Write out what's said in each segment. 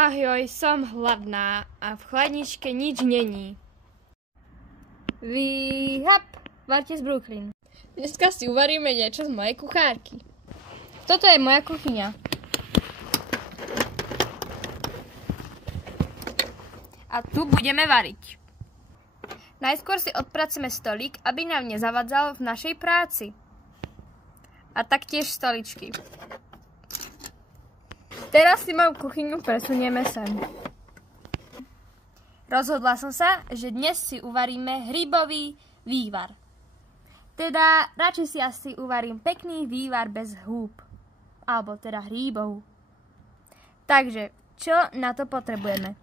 Ahoj, som hladná a v chladničke nič není. Výhap, Varte z Brooklyn. Dneska si uvaríme niečo z mojej kuchárky. Toto je moja kuchyňa. A tu budeme variť. Najskôr si odpracujeme stolík, aby nám nezavadzal v našej práci. A taktiež stoličky. Teraz si moju kuchyňu presunieme sem. Rozhodla som sa, že dnes si uvaríme hrybový vývar. Teda radšej si asi uvarím pekný vývar bez húb. Alebo teda hríbov. Takže, čo na to potrebujeme?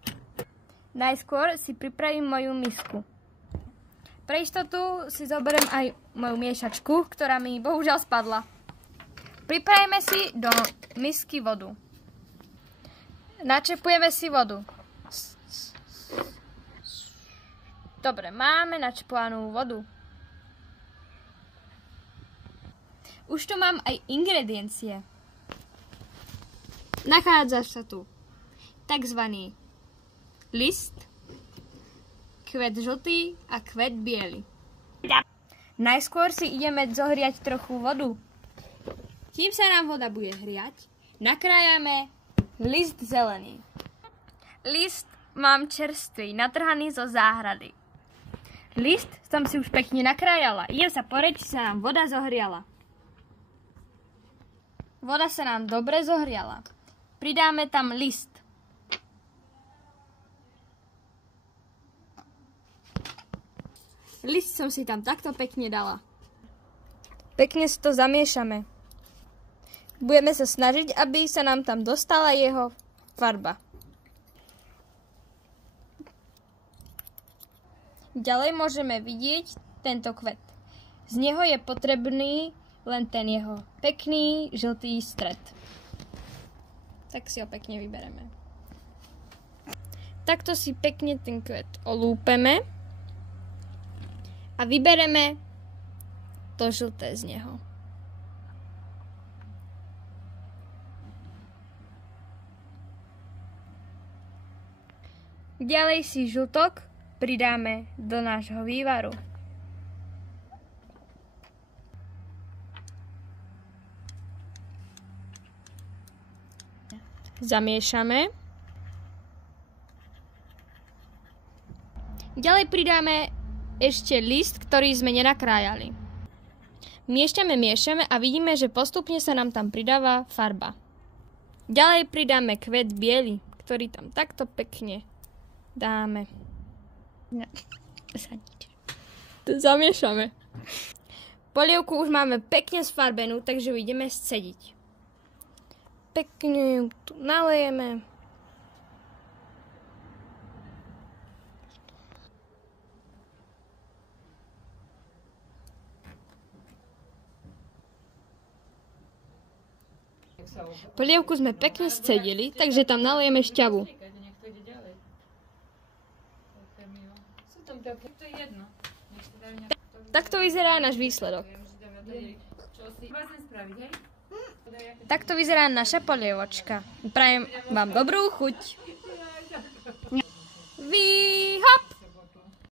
Najskôr si pripravím moju misku. Pre istotu si zoberiem aj moju miešačku, ktorá mi bohužiaľ spadla. Pripravíme si do misky vodu. Načepujeme si vodu. Dobre, máme načepovanú vodu. Už tu mám aj ingrediencie. Nachádza sa tu takzvaný list, kvet žltý a kvet biely. Najskôr si ideme zohriať trochu vodu. Kým sa nám voda bude hriať, nakrájame list zelený. List mám čerstvý, natrhaný zo záhrady. List som si už pekne nakrájala. Idem sa pozrieť, či sa nám voda zohriala. Voda sa nám dobre zohriala. Pridáme tam list. List som si tam takto pekne dala. Pekne si to zamiešame. Budeme sa snažiť, aby sa nám tam dostala jeho farba. Ďalej môžeme vidieť tento kvet. Z neho je potrebný len ten jeho pekný žltý stred. Tak si ho pekne vybereme. Takto si pekne ten kvet olúpeme a vybereme to žlté z neho. Ďalej si žltok pridáme do nášho vývaru. Zamiešame. Ďalej pridáme ešte list, ktorý sme nenakrájali. Miešame a vidíme, že postupne sa nám tam pridáva farba. Ďalej pridáme kvet biely, ktorý tam takto pekne dáme. Zamiešame. Polievku už máme pekne sfarbenú, takže ju ideme scediť. Pekne ju tu nalejeme. Polievku sme pekne scedili, takže tam nalejeme šťavu. Takto vyzerá náš výsledok. Takto vyzerá naša polievočka. Prajem vám dobrú chuť.